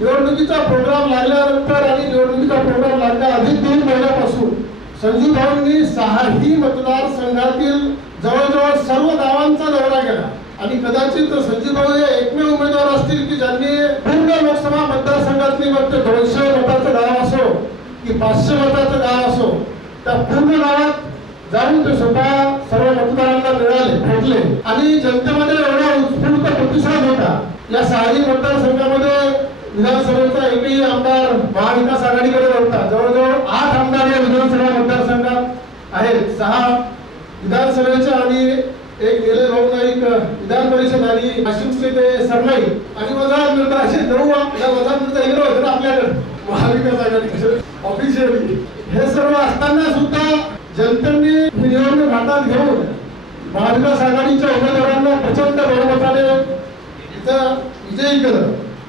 निवडणुकीचा प्रोग्राम लागल्यानंतर आणि निवडणुकीचा प्रोग्राम लागल्या आधी 3 महिन्यापासून संजीव भाऊंनी 6ही मतदारसंघातील जवळजवळ सर्व गावांचा दौरा केला आणि कदाचित संजीव भाऊ हे एकमेव उमेदवार असतील की ज्यांनी पूर्ण लोकसभा मतदारसंघातली फक्त 200 मताचं गाव असो की 500 मताचं गाव असो त्या पूर्ण गावात जाऊन ते स्वतः सर्व मतदारांना मिळाले भेटले आणि जनतेमध्ये एवढा उत्स्फूर्त प्रतिसाद होता। या 6ही मतदारसंघामध्ये विधानसभेचा एकही आमदार महाविकास आघाडीकडे नव्हता। जवळजवळ 8 आमदार या विधानसभा मतदारसंघात आहेत। 6 विधानसभेचे आणि एक गेले भाऊ नाईक विधान परिषद आणि वाशिमचे ते सरनाई आणि वजाहत मिळता असे 9 या वजाहत मिळता हिरो होते ना आपल्याकडे महाविकास आघाडी ऑफिशियली। हे सर्व असताना सुद्धा जनतेने निवडणूक हातात घेऊन महाविकास आघाडीच्या उमेदवारांना प्रचंड बहुमताने इथं विजयी केलं।